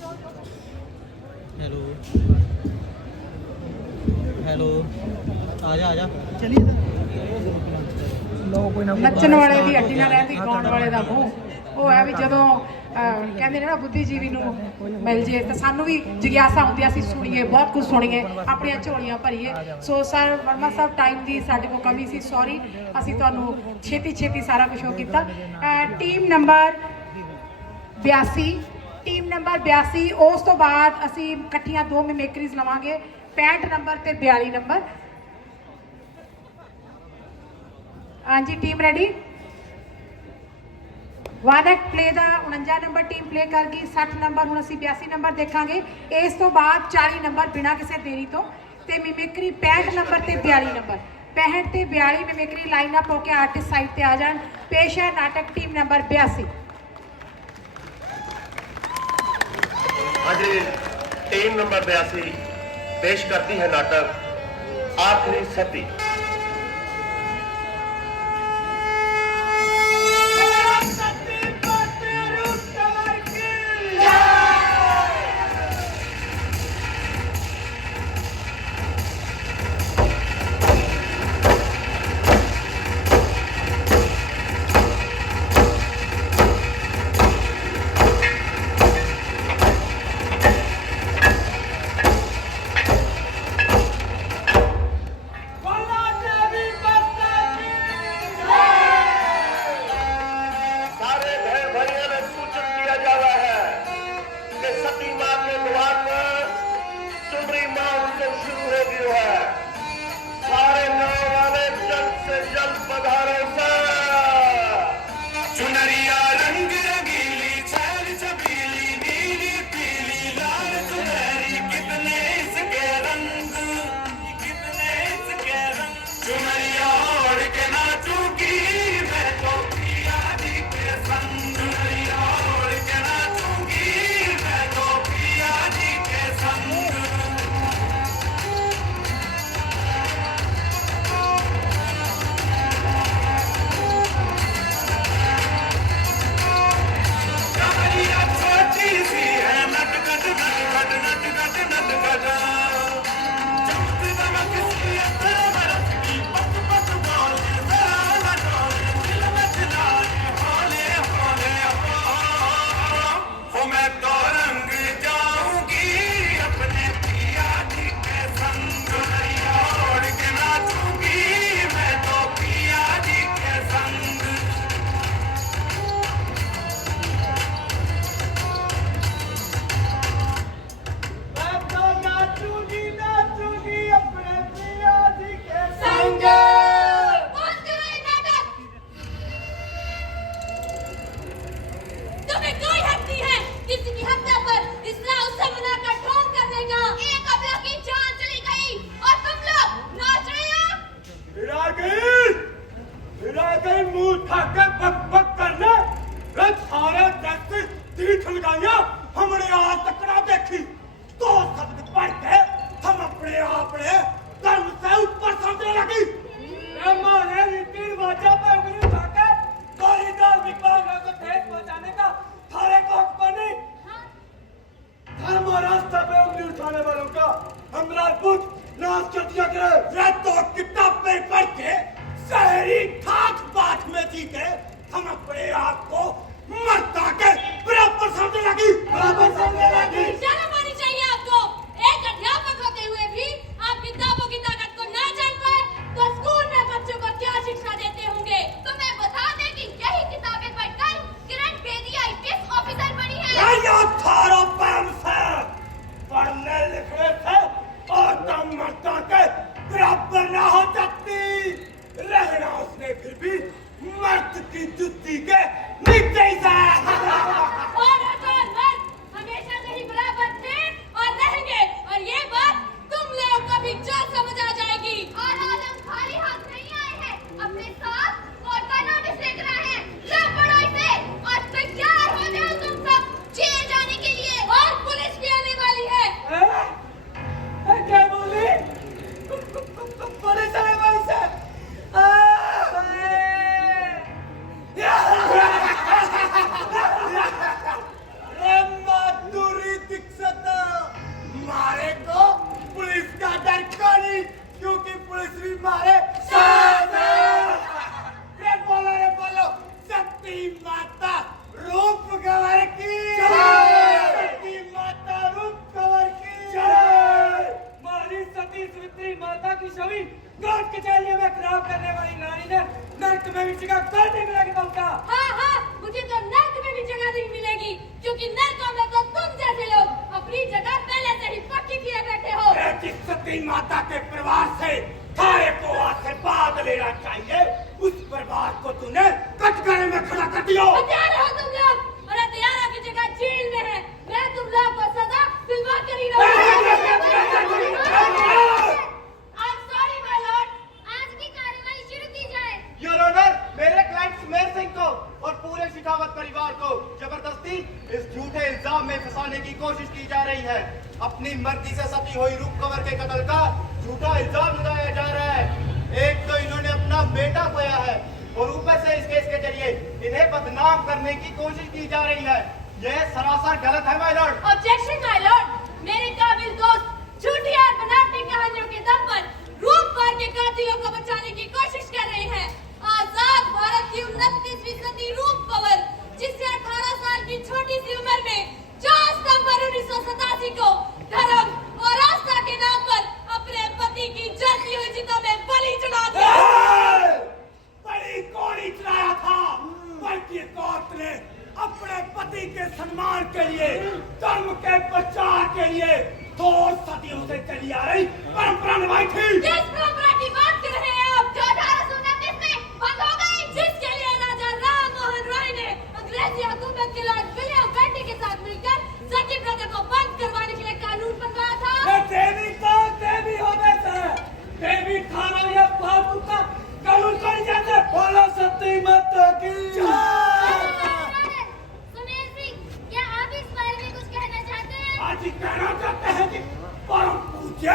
Hello hello आजा आजा चलिए लो कोई ना नच्चण वाले की हड्डी ना रहती गाउण वाले का मूँह वो है भी जो कहते ने ना बुद्धिजीवी मिल जाए तो सानू भी जिग्यासा होंदी ਅਸੀਂ सुनिए बहुत कुछ सुनिए अपनी झोलियां भरीए सो सर वर्मा साहब टाइम की साडे को कमी सी सॉरी ਅਸੀਂ ਤੁਹਾਨੂੰ ਛੇਤੀ ਛੇਤੀ सारा कुछ हो ਕੀਤਾ टीम नंबर 82 टीम नंबर 82 उस तो बाद ਅਸੀਂ ਇਕੱਠੀਆਂ दो मिमेक्रीज लवांगे 65 नंबर ਤੇ 42 नंबर हाँ जी team ready one act play का 49 नंबर टीम प्ले कर गई 60 नंबर हूँ असी 82 नंबर देखा इस तो बाद 40 नंबर बिना किसी देरी तो मिमेक्री 65 नंबर से 42 नंबर 65 से 42 मिमेक्री लाइन अप होकर आर्टिस्ट साइड से आ जाए पेश है नाटक टीम नंबर 82 आज टीम नंबर 82 पेश करती है नाटक आखिरी सती। हम अपने आप को मर्दा के बराबर समझने लगी। बचाने की कोशिश की जा रही है। अपनी मर्जी से सती हुई रूप कंवर के कत्ल का झूठा इल्जाम लगाया जा रहा है। एक तो इन्होंने अपना बेटा खोया है और ऊपर से इस केस के जरिए इन्हें बदनाम करने की कोशिश की जा रही है। यह सरासर गलत है my Lord. Objection my Lord. मेरे काबिल दोस्त झूठी और बनावटी कहानियों के दम पर रूप कौर के कातिलों को बचाने की कोशिश कर रहे हैं। आजाद भारत की 29वीं सदी रूप कंवर, जिससे 18 साल की छोटी सी उम्र में 4 सितंबर 1987 को धर्म और आस्था के नाम पर अपने पति की जलती हुई चिता में बलि चढ़ा दिया। बलि कौन ही चढ़ाया था, बल्कि कौर ने अपने पति के सम्मान के लिए, धर्म के प्रचार के लिए 2 सदियों से चली आ रही परंपरा निभाई थी। किस परंपरा की बात कर रहे हैं आप, जो 1829 में बंद हो गई, जिसके लिए राजा राम मोहन रॉय ने अंग्रेजी हुकूमत के लॉर्ड विलियम बेंटिंग के साथ मिलकर सती प्रथा को बंद करवाने के लिए कानून बनवाया था। ये देवी तो देवी होने से देवी थाना या फालतू का कानून कर जाते। बोलो सती माता की सुनील सिंह, क्या आप इस बारे में कुछ कहना चाहते हैं? आज ही कहना चाहते हैं कि परम पूज्य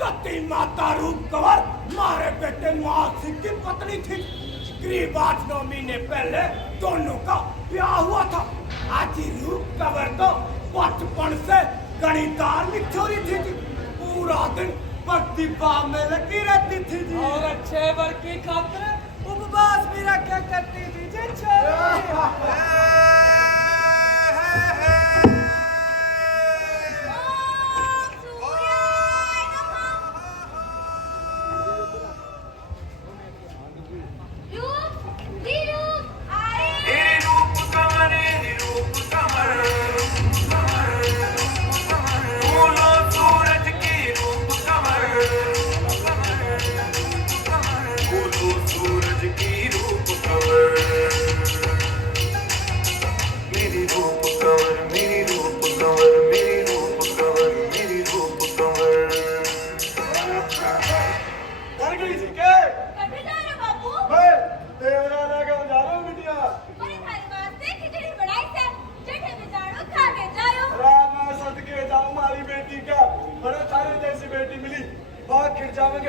सती माता रूप कंवर हमारे बेटे मान सिंह की पत्नी थी। करीब 8-9 महीने पहले दोनों का ब्याह हुआ था। आज ही रूप कंवर तो बचपन से गणी धार्मिक छोरी थी जी। पूरा दिन भक्ति भाव में लगी रहती थी जी। और अच्छे वर की खातिर उपवास भी रखा करती थी जी।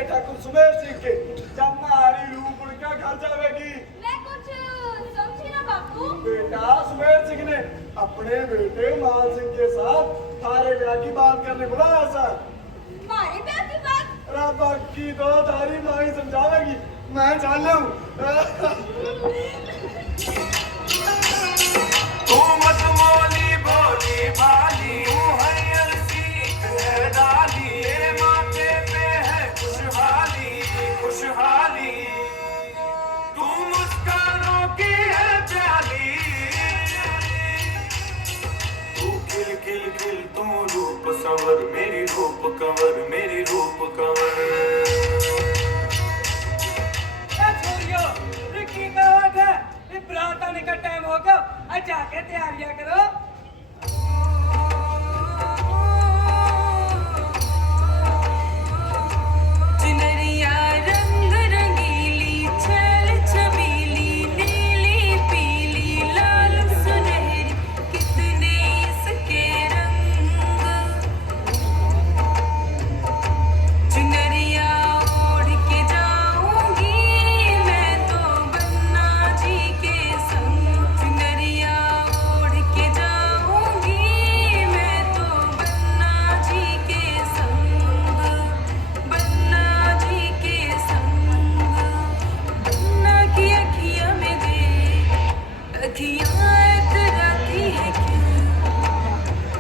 ठाकुर सुमेर सिंह के जब हमारी रूप उनका घर जाएगी। मैं कुछ समझी ना बापू। बेटा सुमेर सिंह ने अपने बेटे मान सिंह के साथ थारे ब्याह की बात करने बुलाया सर। हमारे ब्याह की बात? बाकी तो थारी माँ ही समझावेगी, मैं जान लूं। तू मत मोली भोली भाली, हरियर सीख है डाली, तेरे माथे पे है खुशहाली खुशहाली, तू मुस्कानों की है प्याली, तू खिल खिल खिल तू रूप संवर, मेरी रूप कंवर, मेरी रूप कंवर। छोरियो रिक्की का वक्त है, बरात आने का टाइम हो गया, आज जाके तैयारियां करो। चुनरिया रंग रंगीली, छल छबीली, नीली पीली लाल सुनहरी, कितने इसके रंग। चुनरिया ओढ़ के जाऊंगी मैं तो बन्ना जी के संग। चुनरिया ओढ़ के जाऊंगी मैं तो बन्ना जी के संग, बन्ना जी के संग। बन्ना की अखियां में दे, अखियां इतराती है क्यों,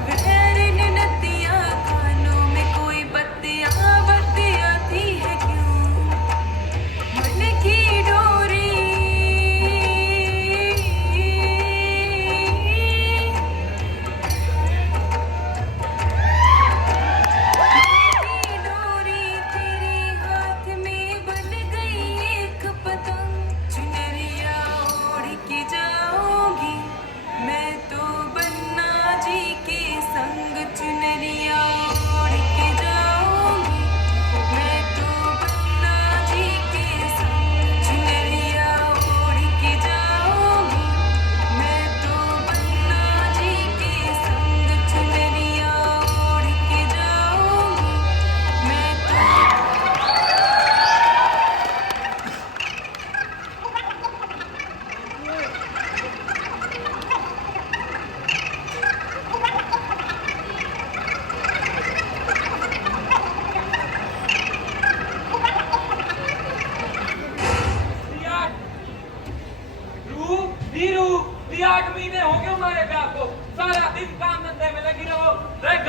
गहरे नदियां कानों में कोई बत्तियां बत्तियाती है क्यों। मन की डोरी डोरी तेरे हाथ में बन गई एक पतंग। चुनरिया ओढ़ के जाऊंगी मैं तो बन्ना जी के संग। चुनरिया ओढ़ के जाऊंगी मैं तो बन्ना जी के संग। चुनरिया ओढ़ के जाऊंगी मैं तो बन्ना जी के संग। चुनरिया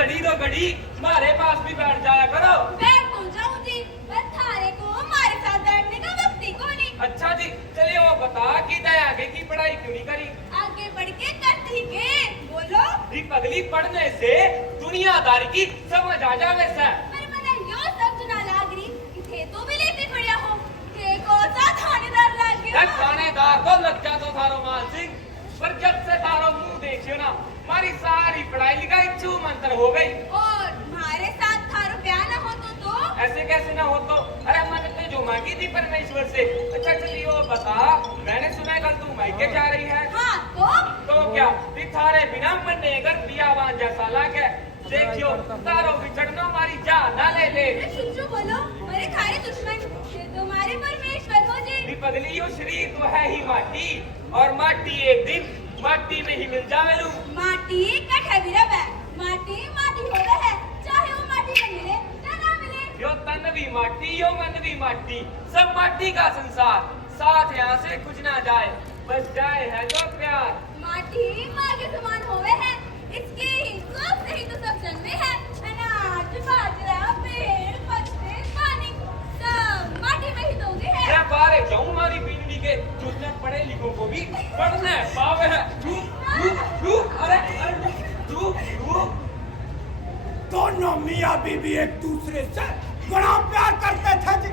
घड़ी दो घड़ी हमारे पास भी बैठ जाया करो। बैठ तो जाऊं जी, पर थारे को हमारे साथ बैठने का वक्त ही कोई नहीं। अच्छा जी चलिए वो बता कि तय आगे की पढ़ाई क्यों नहीं करी? आगे बढ़ के करती के बोलो। जी पगली पढ़ने से दुनियादारी की समझ आ जावे सर। पर मने यो सब सुना लाग रही कि थे तो भी लेते पड़िया हो, थे को सा थानेदार लाग गया। थानेदार को लग जा तो थारो मान सिंह, पर जब से थारो मुंह देखियो ना हमारी सारी पढ़ाई लिखाई छू मंतर हो गई। और हमारे साथ थारो ब्याह न हो तो ऐसे कैसे ना हो तो? अरे मैंने जो मांगी थी परमेश्वर से। अच्छा चलिए वो बता, मैंने सुना है कल तू मायके जा रही है। हाँ तो क्या थारे बिना मरने अगर बियावान जैसा लागे देखियो तारो बिछड़ना हमारी जान ना ले ले। शुचू बोलो, मेरे थारे दुश्मन ये तुम्हारे परमेश्वर हो जी। दी पगली यो शरीर तो है ही माटी, और माटी एक दिन माटी में ही मिल जावेलू। माटी कठे भी रवे, माटी माटी होवे है, चाहे वो माटी में मिले या ना मिले। यो तन भी माटी यो मन भी माटी, सब माटी का संसार, साथ यहाँ से कुछ ना जाए, बस जाए है तो प्यार। माटी माँ के समान होवे है, इसकी सोच से ही तो सब जन्मे हैं। अनाज बाजरा पेड़ पत्ते पानी सब माटी में ही तो उगे हैं। मैं बारे जाऊं हमारी पीढ़ी के जितने पढ़े लिखों को भी पढ़ने पावे है। अरे दोनों मियाँ बीबी एक दूसरे से बड़ा प्यार करते थे जी।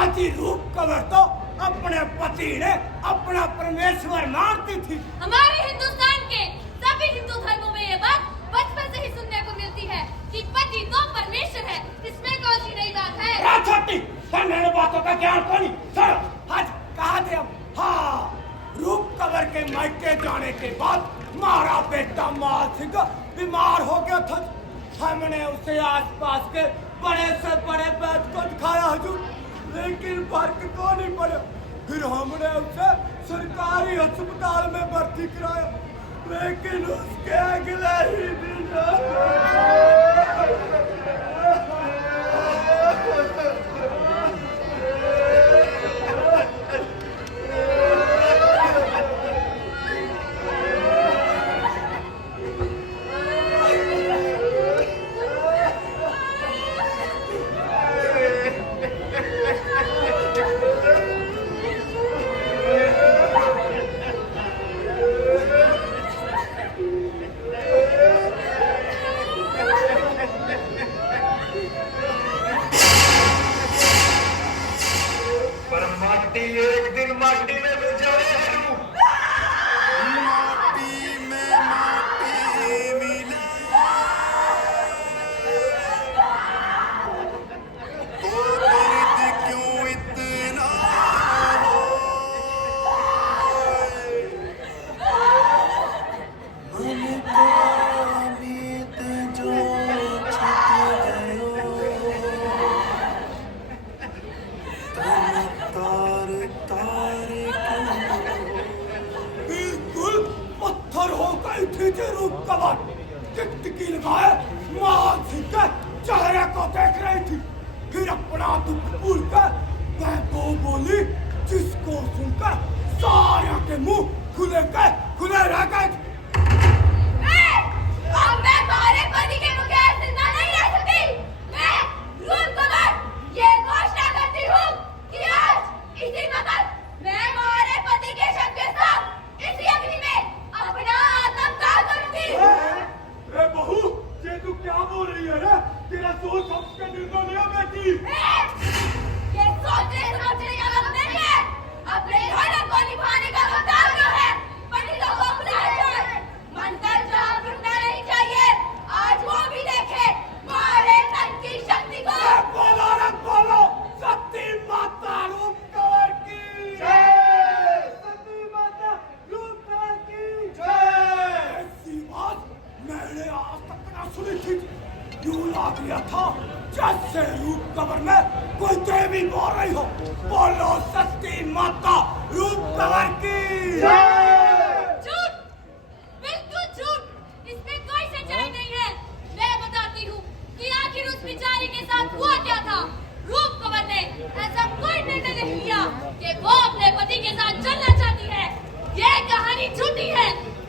आज ही रूप कवर तो अपने पति ने अपना परमेश्वर मानती थी। हमारे हिंदुस्तान के सभी हिंदू धर्मों में ये बात बचपन से ही सुनने को मिलती है कि पति तो परमेश्वर है, इसमें कौन सी नई बात है? छोटी मेरे बातों का ज्ञान कौन? चलो आज कहा दे हम। हाँ, रूप कवर के मायके जाने के बाद हमारा बेटा माल सिंह बीमार हो गया था। हमने उसे आसपास के बड़े से बड़े वैद्य को दिखाया हुजूर, लेकिन फर्क को नहीं पड़ा। फिर हमने उसे सरकारी अस्पताल में भर्ती कराया, लेकिन उसके अगले ही दिन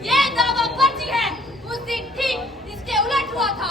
ये दावा फर्जी है। उस दिन ठीक इसके उलट हुआ था।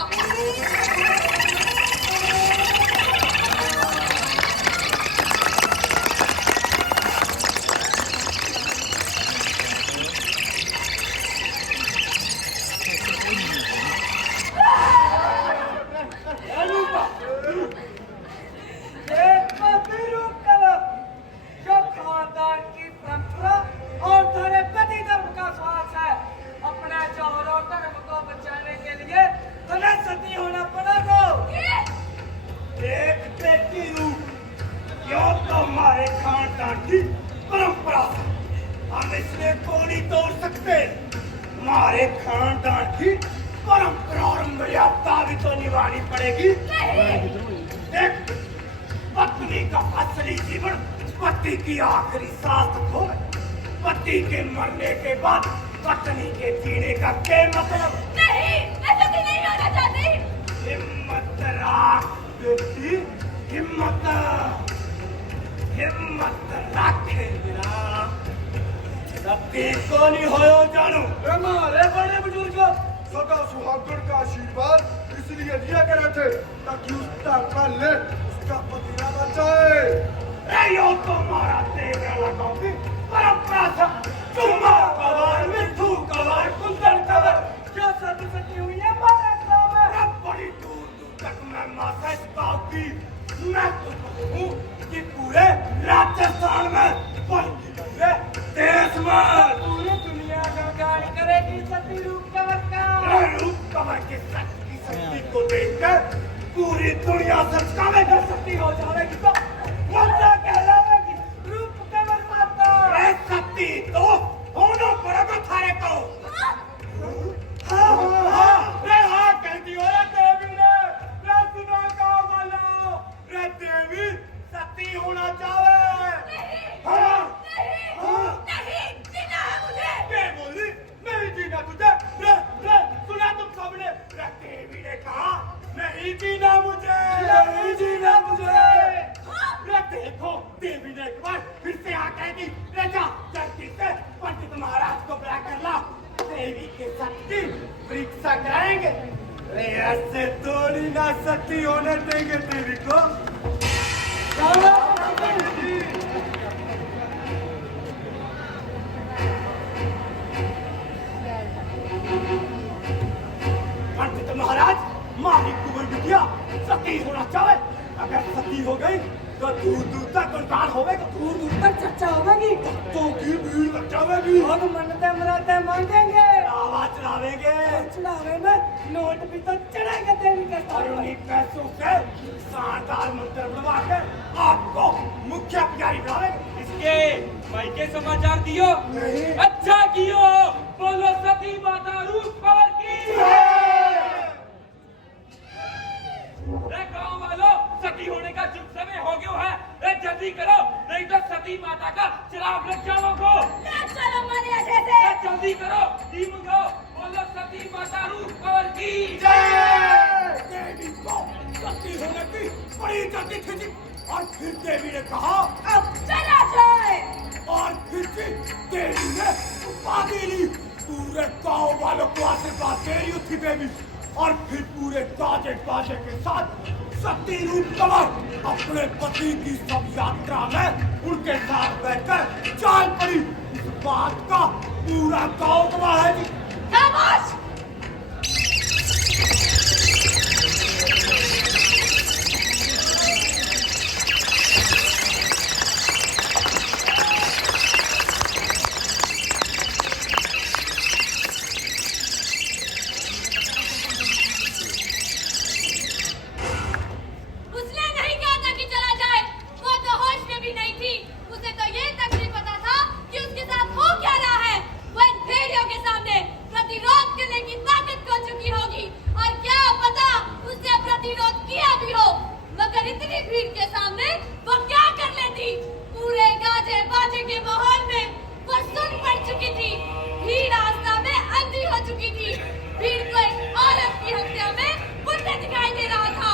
हमारे खानदान की परंपरा और मर्यादा भी तो निभानी पड़ेगी। देख, पत्नी का असली जीवन पति की आखिरी सांस तक हो। पति के मरने के बाद पत्नी के जीने का क्या मतलब? नहीं, मैं सती नहीं होना चाहती। हिम्मत रख बेटी, हिम्मत रखे बिना सती को नहीं होयो जानू। हमारे बड़े बुजुर्ग सदा सुहागन का आशीर्वाद इसलिए दिया करे थे ताकि उसका कल उसका पति न बचाए। यो तुम्हारा तेरा लगाओगी परंपरा था। तुम्हारा कवर मिठू कवर कुंदन कवर क्या सब सती हुई है हमारे गाँव में। बड़ी दूर दूर तक मैं माता पाऊंगी। मैं तो कहूँ कि पूरे राजस्थान में बल्कि पूरे देश में पूरी दुनिया का गान करेगी सती रूप कवर का। रूप कवर के शक्ति को देखकर पूरी दुनिया से कवे कर सकती हो जाएगी तो मुद्दा कहलाएगी रूप कवर माता। शक्ति तो होना पड़ेगा थारे को। हाँ कहती हो रे देवी ने। रे सुना गाँव वालों, रे देवी सती होना चाहे। नहीं, जीना है मुझे। क्या बोली? नहीं जीना तुझे। रे सुना तुम सबने। रे देवी ने कहा नहीं जीना मुझे, नहीं जीना मुझे। रे देखो देवी ने एक बार फिर से आ कहेगी रे जा जल्दी से पंडित महाराज को बुला कर ला। देवी के शक्ति परीक्षा कराएंगे। रे ऐसे थोड़ी ना सती होने देंगे देवी को। पंडित महाराज मालिक कुंवर बिटिया सती होना चाहे। अगर सती हो गई तो दूर दूर तक गुणगान होगा। दूर दूर तक चर्चा होगी। भक्तों की भीड़ लग जाएगी। और मन्नतें मराते मांगेंगे। आवाज चढ़ावेंगे। चढ़ावे में नोट भी तो चढ़ेगा देवी के और उन्हीं पैसों से शानदार मंत्र बनवा के आपको मुख्य पुजारी बनावेंगे। इसके भाई के समाचार दियो। अच्छा कियो। बोलो सती माता रूप कवर की। गाँव वालों, सती होने का शुभ समय हो गया है। जल्दी करो नहीं तो सती माता का चिराग लग जाओगे। चलो मरिया जैसे। जल्दी करो टीम को। बोलो सती माता रूप कवर की। देवी को सती होने की बड़ी जल्दी थी। और फिर देवी ने कहा अब चला जाए। और फिर भी देवी ने उपाधि ली। पूरे गाँव वालों को आशीर्वाद दे रही थी देवी। और फिर पूरे ताजे बाजे के साथ सती रूप कवर अपने पति की सब यात्रा में उनके साथ बैठकर चाल पड़ी। इस बात का पूरा गाँव गवाह है। खामोश। उसने नहीं कहा था कि चला जाए। वो तो होश में भी नहीं थी। उसे तो ये तक नहीं पता था कि उसके साथ हो क्या रहा है। वो इन भेड़ियों के सामने प्रतिरोध करने की ताकत खो चुकी होगी। और क्या पता उसने प्रतिरोध किया भी हो, मगर इतनी भीड़ के सामने वो क्या कर लेती। पूरे गाजे बाजे के माहौल में वो सुन पड़ चुकी थी। भीड़ आस्था में अंधी हो चुकी थी। भीड़ को एक औरत की हत्या में पुण्य दिखाई दे रहा था।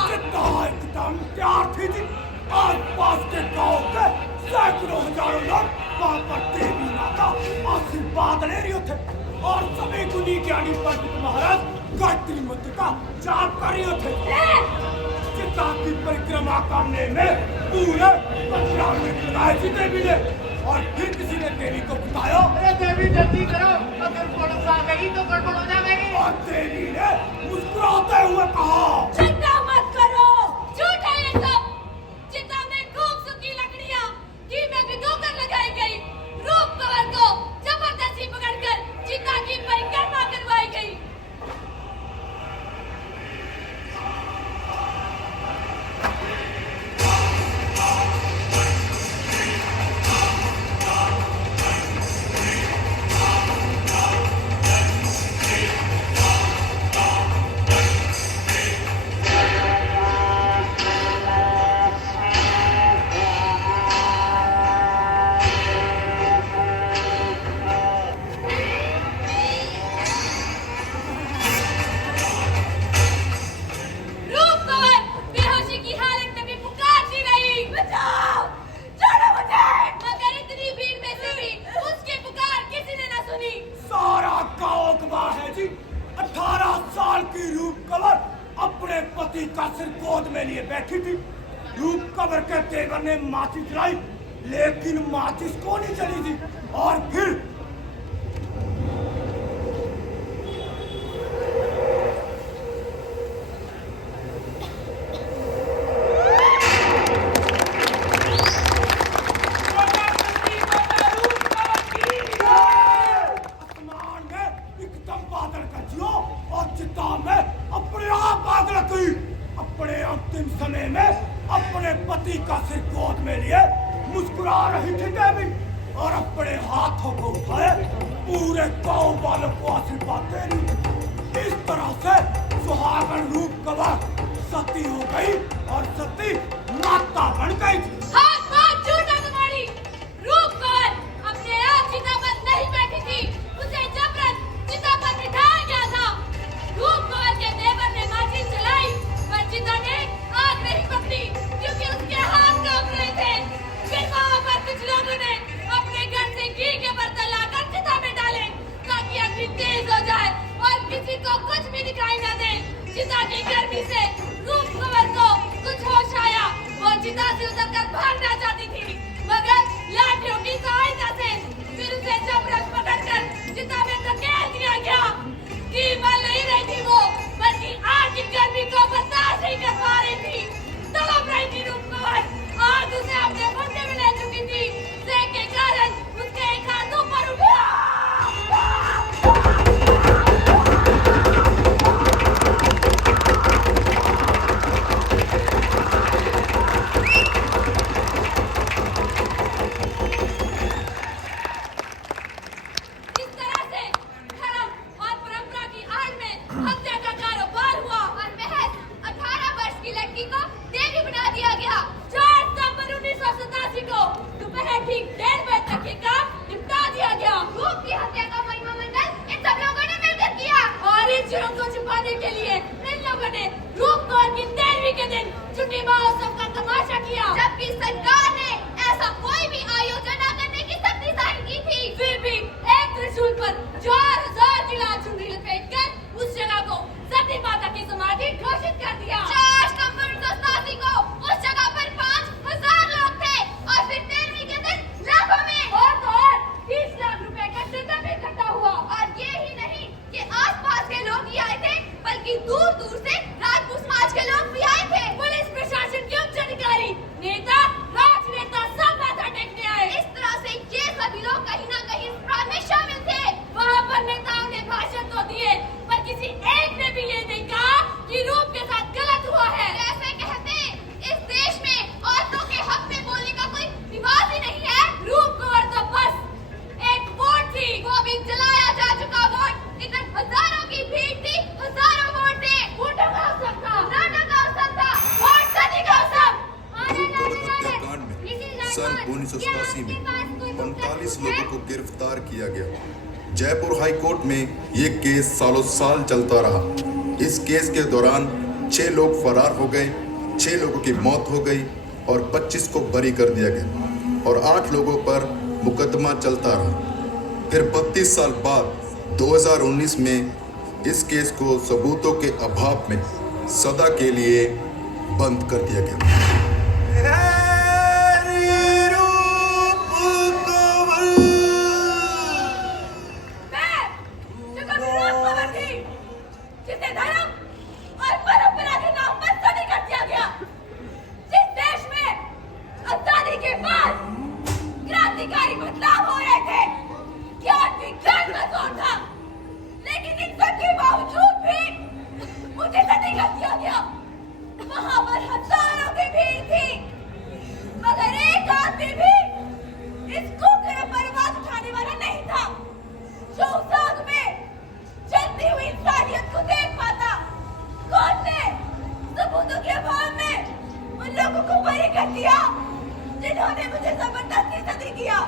एकदम प्यार थी। आस पास के गाँव के सैकड़ों हजारों लोग वहाँ पर देवी माता आशीर्वाद ले रहे थे। और सभी गुनी ज्ञानी पंडित महाराज गायत्री मंत्र का जाप कर रहे थे। चिता की परिक्रमा करने में पूरे 15 मिनट लगाए थी देवी ने। और फिर किसी ने देवी को बताया अरे देवी जल्दी करो, अगर पुलिस आ गई तो गड़बड़ हो जाएगी। और देवी ने मुस्कुराते हुए कहा चिंता मत करो, झूठ है ये सब। चिता में खूब सूखी लकड़ियां घी में भिगोकर लगाई गई। रूप कवर को जबरदस्ती पकड़कर चिता की परिक्रमा करवाई गई। कि रूप कंवर अपने पति का सिर गोद में लिए बैठी थी। रूप कंवर के देवर ने माचिस जलाई, लेकिन माचिस को नहीं चली थी। और फिर अपने अंतिम समय में अपने पति का सिर गोद में लिए मुस्कुरा रही थी देवी और अपने हाथों को उठाए पूरे गांव वालों को आशीर्वाद दे रही। इस तरह से सुहागन रूप कंवर सती हो गई और सती माता बन गई। हाथ बात झूठा तुम्हारी। रूप कंवर अपने आप चिता पर नहीं बैठी थी, उसे जबरन चिता पर बिठाया गया था। रूप कंवर के देवर ने माचिस जलाई, पर चिता ने आग नहीं पकड़ी क्योंकि उसके हाथ कांप रहे थे। फिर वहां पर कुछ लोगों ने अपने घर से घी के बर्तन लाकर चिता में डाले ताकि अग्नि तेज हो जाए और किसी को कुछ भी दिखाई न दे। चिता की गर्मी से रूप कंवर को कुछ होश आया। वो चिता से उतरकर भागना चाहती थी, मगर लाठियों की सहायता से फिर उसे जबरन पकड़कर चिता में धकेल दिया गया। कि मर नहीं रही थी वो, बल्कि आग की गर्मी को बर्दाश्त नहीं कर पा रही थी। तड़प रही थी रूप कंवर। आग उसे अपने मुंडे में ले चुकी थी। सेक के कारण उसके एक हाथ ऊपर उठा। इस तरह से धर्म और परंपरा की आड़ में हत्या का कारोबार हुआ और महज 18 वर्ष की लड़की को देवी बना दिया गया। 4 सितंबर 1987 को दोपहर ठीक 1:30 बजे तक ये काम निपटा दिया गया। रूप की हत्या का महिमा मंडल इन सब लोगों ने मिलकर किया और इस जुर्म को छुपाने के लिए इन लोगों ने रूप कंवर की 13वीं के दिन छुट्टी महोत्सव का तमाशा किया, जबकि सरकार ने ऐसा कोई भी आयोजन न करने की सख्ती जाहिर की थी। फिर भी एक त्रिशूल पर 4000 की लाल चुनरी लपेटकर उस जगह को सती माता की समाधि घोषित कर दिया। 4 सितंबर 1987 को उस जगह पर 5000 लोग थे और फिर 13वीं के दिन लाखों में और 30 लाख रुपए का चंदा भी इकट्ठा हुआ। और ये ही नहीं कि आसपास के लोग ही आए थे, बल्कि दूर दूर से राजपूत समाज के लोग भी आए थे। पुलिस प्रशासन के उच्च अधिकारी, नेता, राजनेता सब माथा टेकने आए। इस तरह से ये सभी लोग कहीं न कहीं इस प्रण में शामिल थे। वहाँ पर नेताओं ने भाषण तो दिए, पर किसी एक ने भी ये नहीं कहा कि रूप के साथ गलत हुआ है। ऐसे कहते इस देश में औरतों के हक में बोलने का कोई रिवाज ही नहीं है। रूप कंवर तो बस एक वोट थी, वो भी जलाया जा चुका वोट। इधर हजारों की भीड़ थी, हजारों वोट थे। वोटों का अवसर था, नाटक का अवसर था, वोट सदी का अवसर। हत्याकांड में सन 1987 में 45 लोगों को गिरफ्तार किया गया। जयपुर हाई कोर्ट में ये केस सालों साल चलता रहा। इस केस के दौरान 6 लोग फरार हो गए, 6 लोगों की मौत हो गई और 25 को बरी कर दिया गया और 8 लोगों पर मुकदमा चलता रहा। फिर 32 साल बाद 2019 में इस केस को सबूतों के अभाव में सदा के लिए बंद कर दिया गया। जिसे धर्म और परंपरा के नाम पर सती कर दिया गया। जिस देश में आजादी के बाद क्रांतिकारी बदलाव हो रहे थे, ज्ञान विज्ञान का जोर था, लेकिन इन सब के बावजूद भी मुझे सती कर दिया गया। वहाँ पर हजारों की भीड़ थी, मगर एक आदमी भी इस कुकर्म पर आवाज उठाने वाला नहीं था, जो उस आग में चलती हुई इंसानियत को देख पाता। कौन ने सबूतों के अभाव में उन लोगों को बरी कर दिया जिन्होंने मुझे जबरदस्ती सती किया।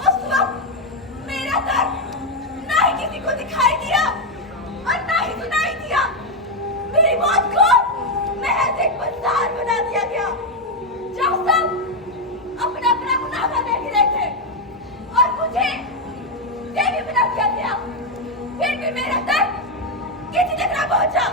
उस वक्त मेरा दर्द ना ही किसी को दिखाई दिया और ना ही सुनाई दिया। मेरी मौत को महज एक मंजर बना दिया गया, जहाँ सब अपना अपना मुनाफा देख रहे थे और मुझे देवी बना दिया गया। फिर भी मेरा दर्द किसी तक न पहुंचा।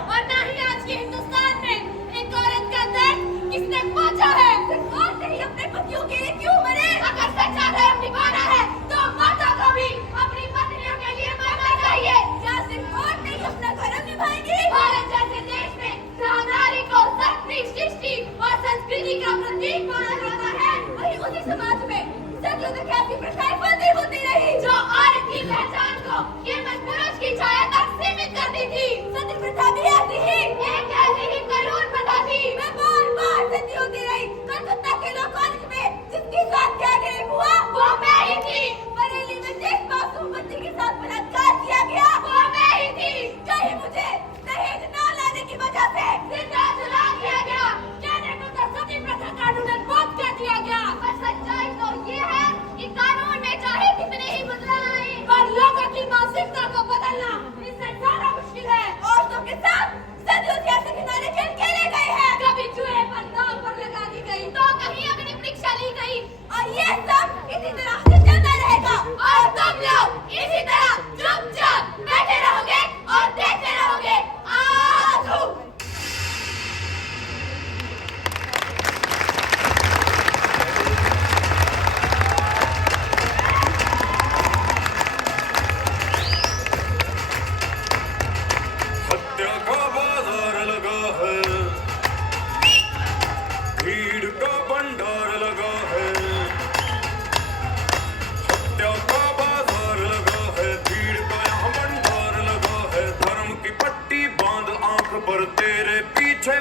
क्यों गिरे, क्यों मरे? अगर सच्चा धर्म निभाना है तो माता को भी अपनी पत्नियों के लिए मरना चाहिए। क्या सिर्फ कोर्ट नहीं अपना धर्म निभाएंगी? भारत जैसे देश में जहाँ नारी को शक्ति, सृष्टि और संस्कृति का प्रतीक माना जाता है, वहीं उसी समाज में सदियों तक ऐसी प्रथाएं फैलती होती रही जो औरत की पहचान को केवल पुरुष की छाया तक सीमित करती थी। सती प्रथा भी ऐसी ही एक ऐसी ही करूर प्रथा थी। मैं बार-बार सती होती रही। कलकत्ता के लॉ कॉलेज में जिसके साथ क्या रेप हुआ वो मैं ही थी। बरेली में जिस मासूम बच्ची के साथ बलात्कार किया गया वो मैं ही थी। कहीं मुझे दहेज न लाने की वजह से जिंदा जला दिया गया। कहने को तो सती प्रथा कानूनन बंद कर दिया गया, पर सच्चाई तो ये है कि कानून में चाहे कितने ही बदलाव आए, पर लोगों की मानसिकता को बदलना इससे ज्यादा मुश्किल है। औरतों के साथ सदियों से ऐसे किनारे खेल खेले गए हैं। कभी जुए पर दांव पर लगा दी गई तो कहीं अग्नि परीक्षा ली गई, और ये सब इसी तरह से चलता रहेगा। और तुम लोग इसी तरह चुपचाप बैठे रहोगे और देखते रहोगे। आधू हत्या का बाजार लगा है, भीड़ का भंडार लगा है। हत्या का बाजार लगा है, भीड़ का यहाँ भंडार लगा है। धर्म की पट्टी बांध आंख पर तेरे पीछे